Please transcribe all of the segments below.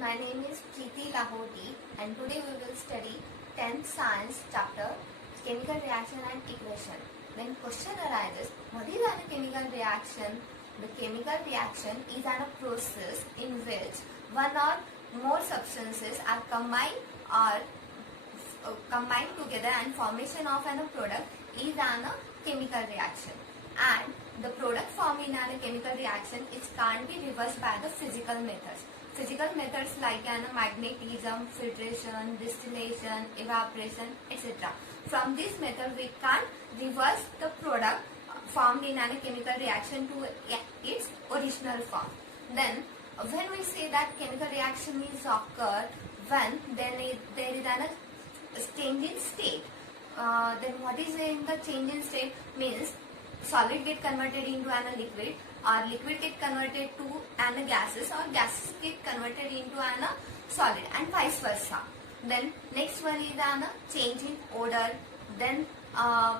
My name is Preeti Lahoti and today we will study 10th science chapter chemical reaction and equation. When question arises, what is a chemical reaction? The chemical reaction is a process in which one or more substances are combined together and formation of a product is a chemical reaction. And the product formed in a chemical reaction can't be reversed by the physical methods. Physical methods like magnetism, filtration, distillation, evaporation, etc. From this method, we can't reverse the product formed in a chemical reaction to its original form. Then, when we say that chemical reaction is occurred when there is a change in state. Then what is in the change in state means solid get converted into a liquid, or liquid get converted to a gases, or gases get converted into a solid, and vice versa. Then next one is a change in odor. Then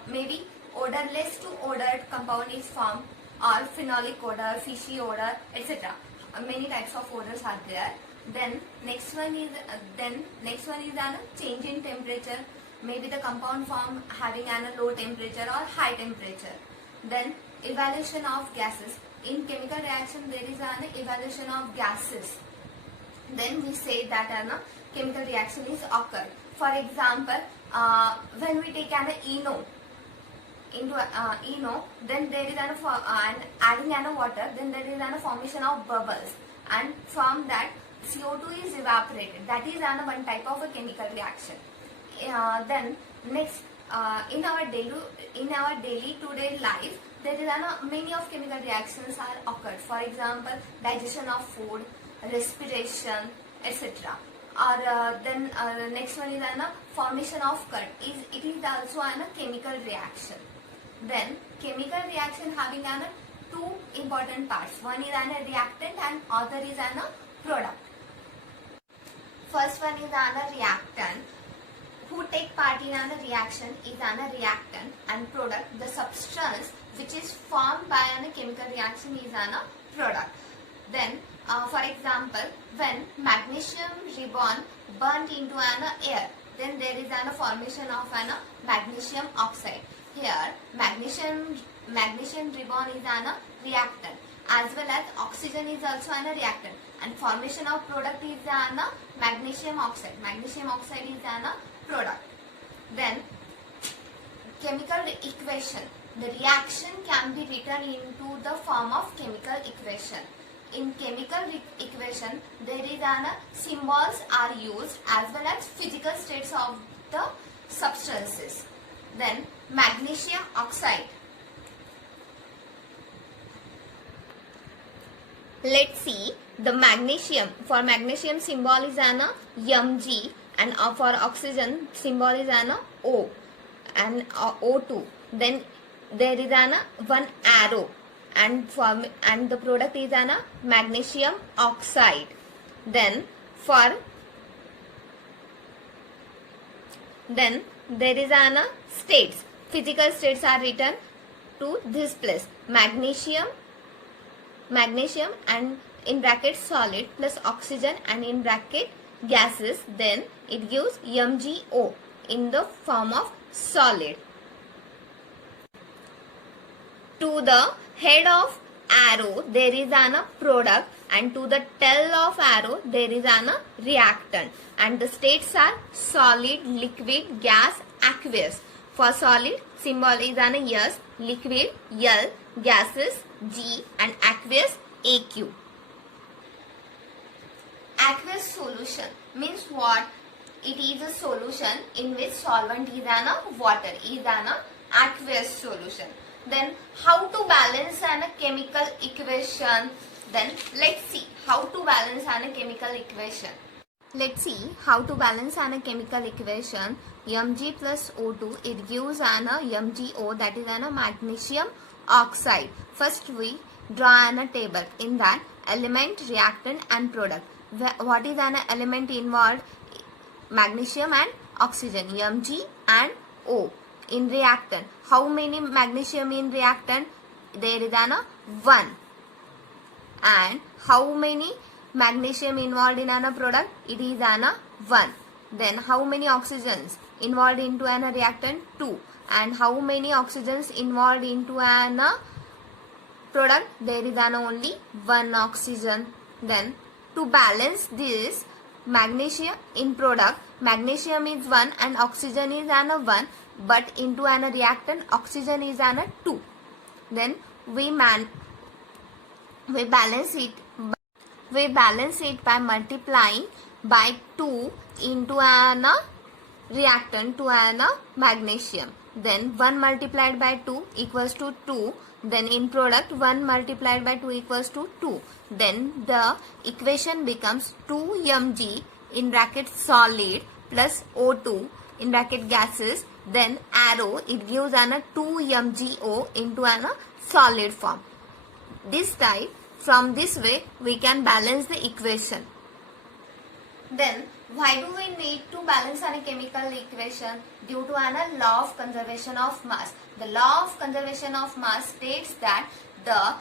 maybe odorless to odored compound is formed, or phenolic odor, fishy odor, etc. Many types of odors are there. Then next one is a change in temperature. Maybe the compound form having a low temperature or high temperature. Then evaluation of gases. In chemical reaction there is an evaluation of gases. Then we say that a chemical reaction is occurred. For example, when we take an eno into eno, then there is adding water, then there is a formation of bubbles, and from that CO2 is evaporated. That is one type of a chemical reaction. Then next, in our daily to-day life, there is many of chemical reactions are occurred. For example, digestion of food, respiration, etc. Or then next one is formation of cut. It is also a chemical reaction. Then chemical reaction having two important parts. One is a reactant and other is a product. First one is a reactant. Who take part in a reaction is a reactant, and product, the substance which is formed by a chemical reaction, is a product. Then for example, when magnesium ribbon burnt into an air, then there is a formation of an magnesium oxide. Here magnesium ribbon is a reactant, as well as oxygen is also a reactant, and formation of product is a magnesium oxide. Magnesium oxide is a product. Then chemical equation. The reaction can be written into the form of chemical equation. In chemical equation, there is symbols are used as well as physical states of the substances. Then magnesium oxide. Let's see the magnesium. For magnesium symbol is Mg, and for oxygen symbol is O and O2. Then there is one arrow, and the product is magnesium oxide. Then there is states. Physical states are written to this place. Magnesium and in bracket solid plus oxygen and in bracket gases, then it gives MgO in the form of solid. To the head of arrow there is a product, and to the tail of arrow there is a reactant, and the states are solid, liquid, gas, aqueous. For solid, symbol is S, liquid L, gases G, and aqueous AQ. Aqueous solution means what? It is a solution in which solvent is water, is aqueous solution. Then how to balance a chemical equation? Then let's see how to balance a chemical equation. Let's see how to balance a chemical equation. Mg plus O2, it gives MgO, that is magnesium oxide. First we draw a table. In that, element, reactant and product. What is an element involved? Magnesium and oxygen, Mg and O. In reactant, how many magnesium in reactant? There is 1. And how many magnesium involved in a product? It is an 1. Then how many oxygens involved into an reactant? 2. And how many oxygens involved into an product? There is an only 1 oxygen. Then to balance this magnesium in product, magnesium is 1 and oxygen is an 1, but into an reactant oxygen is an 2. Then we balance it by multiplying by 2 into an reactant to an magnesium. Then 1 multiplied by 2 equals to 2. Then in product 1 multiplied by 2 equals to 2. Then the equation becomes 2 Mg in bracket solid plus O2 in bracket gases. Then arrow, it gives an 2 MgO into an solid form. This type, from this way we can balance the equation. Then why do we need to balance a chemical equation? Due to a law of conservation of mass. The law of conservation of mass states that the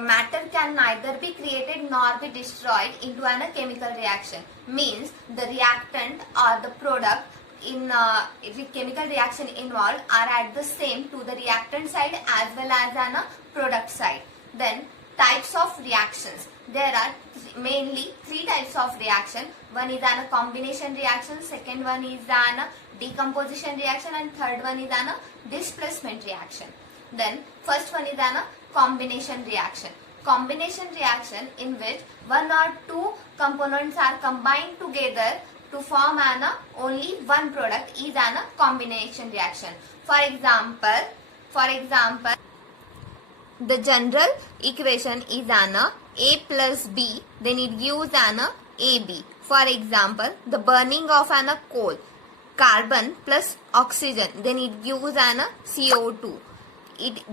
matter can neither be created nor be destroyed into a chemical reaction. Means the reactant or the product in the chemical reaction involved are at the same to the reactant side as well as an product side. Then types of reactions. There are mainly 3 types of reaction. One is a combination reaction, second one is a decomposition reaction, and third one is a displacement reaction. Then first one is a combination reaction. Combination reaction in which 1 or 2 components are combined together to form an only one product is an combination reaction. For example, the general equation is an A plus B, then it gives an AB. For example, the burning of an coal, carbon plus oxygen, then it gives an CO2.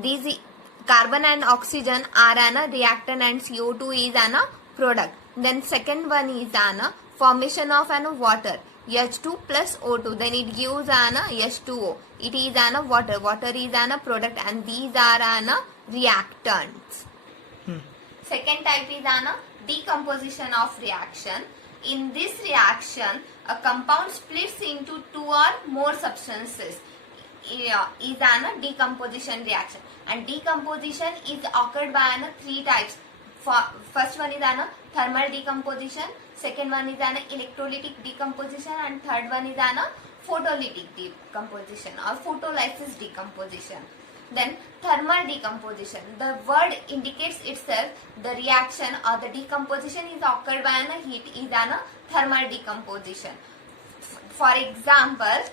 These carbon and oxygen are an reactant and CO2 is an product. Then second one is an formation of an water, H2 plus O2, then it gives an H2O. It is an water. Water is an product and these are an reactants. Second type is an decomposition of reaction. In this reaction, a compound splits into 2 or more substances. Is an decomposition reaction, and decomposition is occurred by an 3 types. First one is an thermal decomposition, second one is an electrolytic decomposition, and third one is an photolytic decomposition or photolysis decomposition. Then thermal decomposition. The word indicates itself. The reaction or the decomposition is occurred by an heat is an thermal decomposition. For example,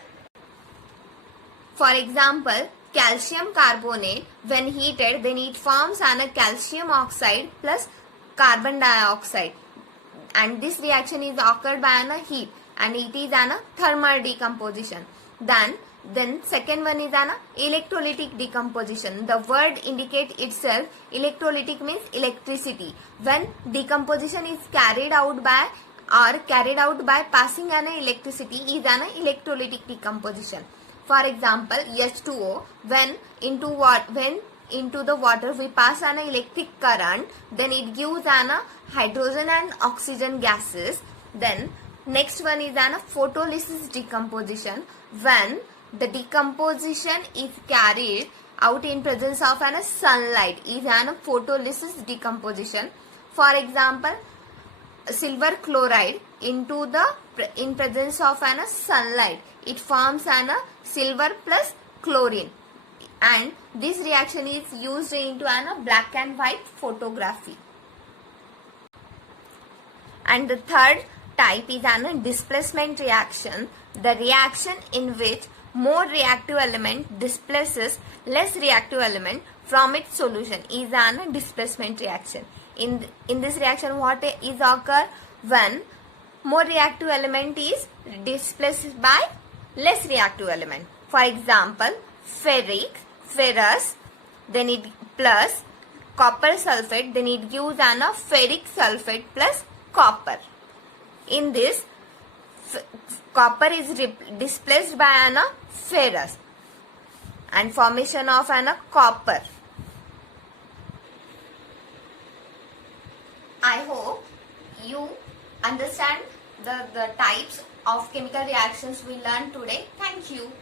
calcium carbonate when heated, then it forms an calcium oxide plus carbon dioxide, and this reaction is occurred by an heat and it is an thermal decomposition. Then second one is an electrolytic decomposition. The word indicates itself. Electrolytic means electricity. When decomposition is carried out by passing an electricity is an electrolytic decomposition. For example, H2O, when into the water we pass an electric current, then it gives an hydrogen and oxygen gases. Then next one is an photolysis decomposition, when the decomposition is carried out in presence of an sunlight is an photolysis decomposition. For example, silver chloride in presence of an sunlight, it forms an silver plus chlorine, and this reaction is used into an black and white photography. And the third type is an displacement reaction. The reaction in which more reactive element displaces less reactive element from its solution is an displacement reaction. In this reaction, what is occur when more reactive element is displaced by less reactive element. For example, ferrous, then it plus copper sulfate, then it gives an ferric sulfate plus copper. In this, copper is displaced by an ferrous and formation of an copper. I hope you understand the types of chemical reactions we learned today. Thank you.